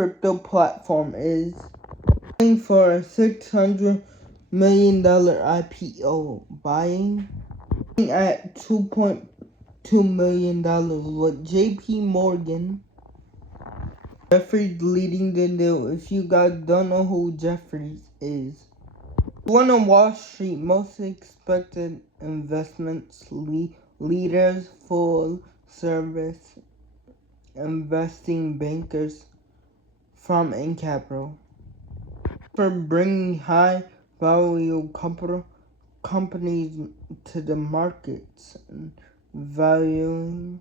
crypto platform is going for a $600 million IPO, buying at $2.2 million with JP Morgan. Jefferies leading the deal. If you guys don't know who Jefferies is, one of Wall Street most expected investments leaders, full service investing bankers from Capital for bringing high value companies to the markets and valuing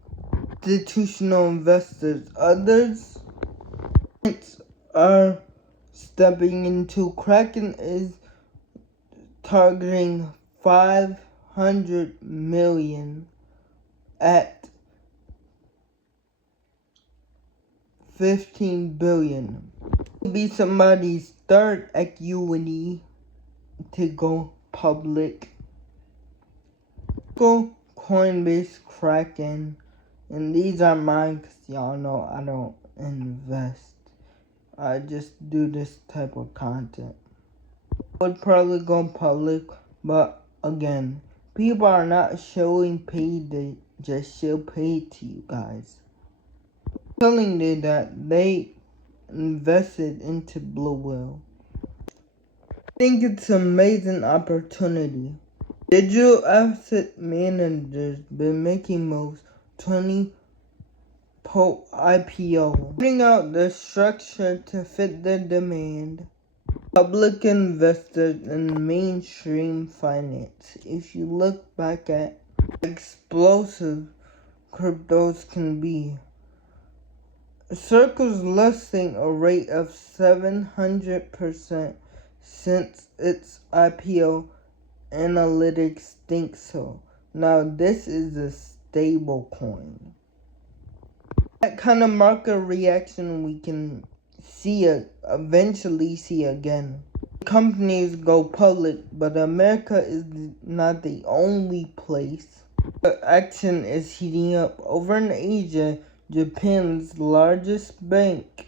institutional investors. Others are stepping into. Kraken is targeting 500 million at 15 billion. Will be somebody's third equity to go public. Go Coinbase, Kraken, and these are mine because y'all know I don't invest. I just do this type of content. Would probably go public, but again, people are not showing paid, they just show paid to you guys. Telling you that they invested into Blue Whale. I think it's an amazing opportunity. Digital asset managers been making moves 20 IPO, putting out the structure to fit the demand. Public investors and mainstream finance. If you look back at explosive cryptos can be. Circle's listing a rate of 700% since its IPO. Analytics think so. Now this is a stable coin. That kind of market reaction we can eventually see again. Companies go public, but America is not the only place. The action is heating up. Over in Asia, Japan's largest bank,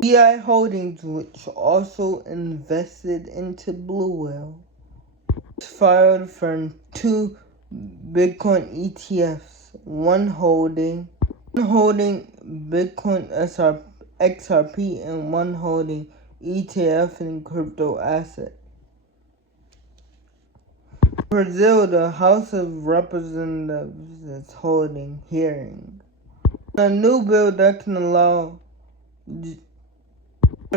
BI Holdings, which also invested into Blue Whale, filed for 2 Bitcoin ETFs, one holding Bitcoin XRP and one holding ETF in crypto asset. Brazil, the House of Representatives is holding hearing. A new bill that can allow,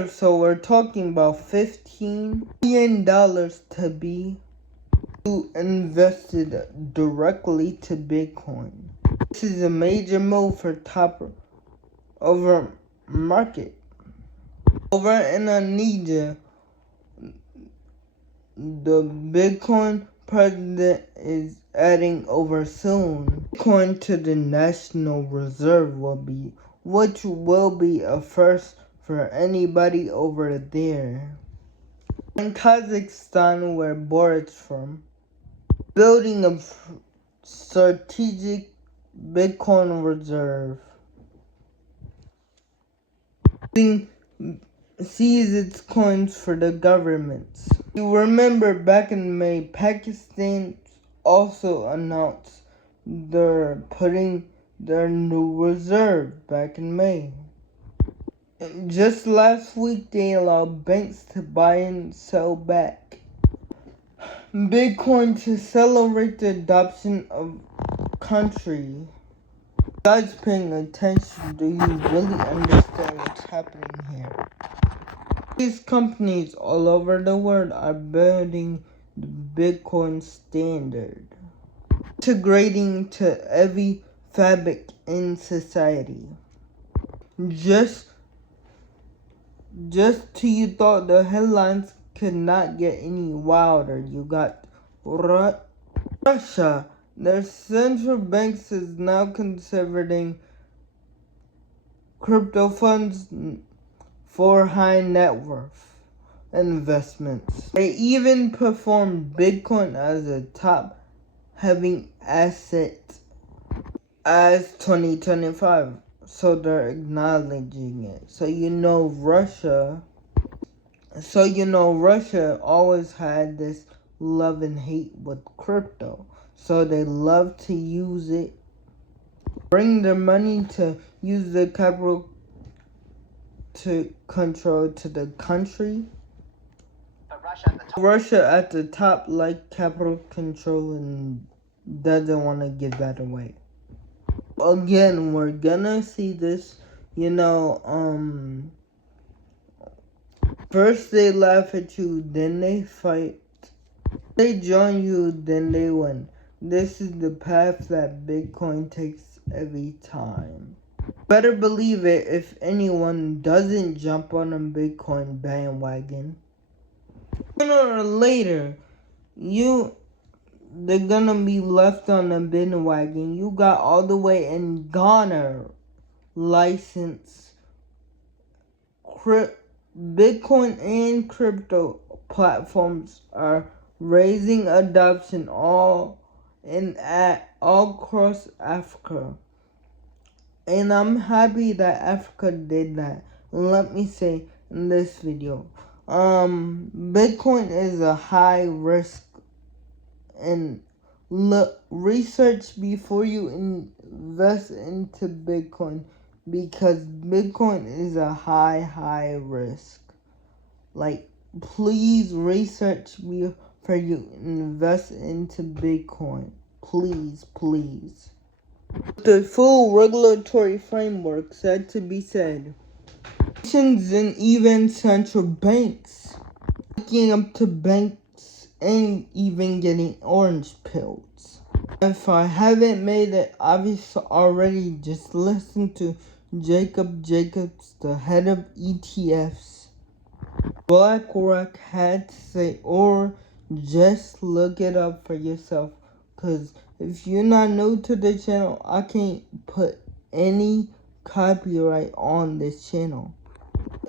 so we're talking about $15 billion to be invested directly to Bitcoin. This is a major move for over market. Over in Indonesia, the Bitcoin president is adding over soon Bitcoin to the National Reserve which will be a first for anybody over there. In Kazakhstan, where Boris from, building a strategic Bitcoin reserve. Seize its coins for the governments. You remember back in May, Pakistan also announced they're putting their new reserve back in May. Just last week, they allowed banks to buy and sell back Bitcoin to celebrate the adoption of country. Guys paying attention, do you really understand what's happening here? These companies all over the world are building the Bitcoin standard, integrating to every fabric in society. Just till you thought the headlines could not get any wilder, you got Russia. Their central banks is now considering crypto funds for high net worth investments. They even perform Bitcoin as a top heavy asset as 2025. so they're acknowledging it. Russia always had this love and hate with crypto. So they love to use it, bring their money to use the capital to control to the country. Russia at the top like capital control and doesn't want to give that away. Again, we're gonna see this, first they laugh at you, then they fight. They join you, then they win. This is the path that Bitcoin takes every time. Better believe it, if anyone doesn't jump on a Bitcoin bandwagon, sooner or later, they're gonna be left on a bandwagon. You got all the way in Ghana license Bitcoin and crypto platforms are raising adoption all across Africa. And I'm happy that Africa did that. Let me say in this video, Bitcoin is a high risk, and research before you invest into Bitcoin, because Bitcoin is a high risk. Like, please research before you invest into Bitcoin. Please. The full regulatory framework said to be said. Nations and even central banks looking up to banks and even getting orange pills. If I haven't made it obvious already, just listen to Jacob Jacobs, the head of ETFs. BlackRock had to say, or just look it up for yourself. Because if you're not new to the channel, I can't put any copyright on this channel.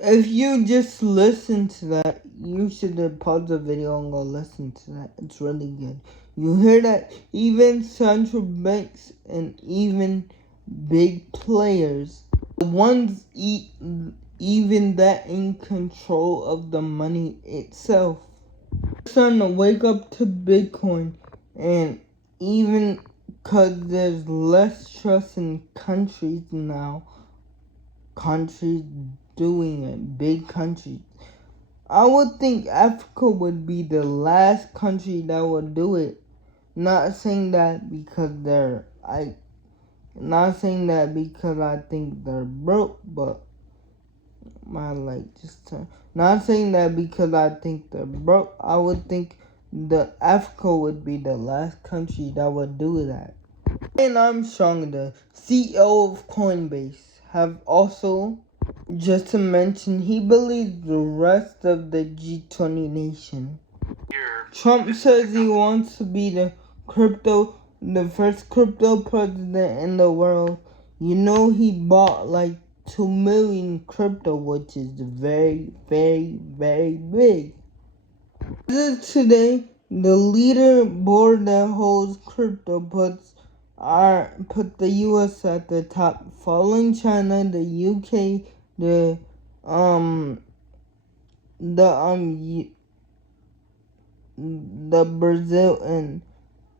If you just listen to that, you should pause the video and go listen to that. It's really good. You hear that? Even central banks and even big players, the ones even that in control of the money itself, starting to wake up to Bitcoin. And even because there's less trust in countries now, countries doing it, big countries, I would think Africa would be the last country that would do it. Not saying that because I think they're broke, but not saying that because I think they're broke. I would think that Africa would be the last country that would do that. And Armstrong, the CEO of Coinbase, have also, just to mention, he believes the rest of the G20 nation. Trump says he wants to be the first crypto president in the world. He bought like 2 million crypto, which is very big. As of today, the leaderboard that holds crypto put the US at the top, following China, the UK, the Brazil and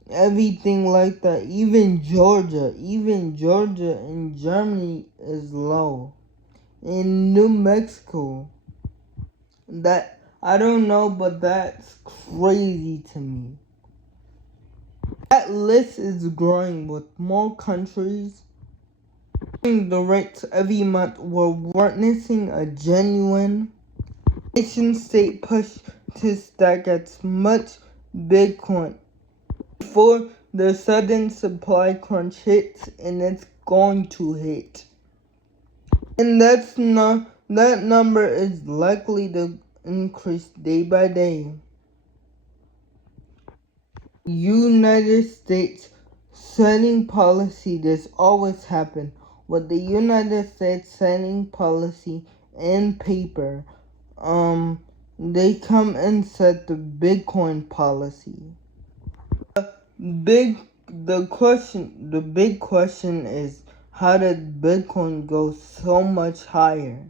everything like that. Even Georgia and Germany is low. In New Mexico, that I don't know, but that's crazy to me. That list is growing with more countries the rates every month. We're witnessing a genuine nation-state push to stack as much Bitcoin before the sudden supply crunch hits, and it's going to hit. And that number is likely to increase day by day. United States setting policy, this always happen with the United States setting policy in paper. They come and set the Bitcoin policy. The big question is, how did Bitcoin go so much higher?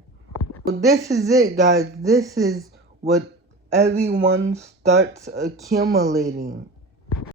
Well, this is it, guys. This is what everyone starts accumulating.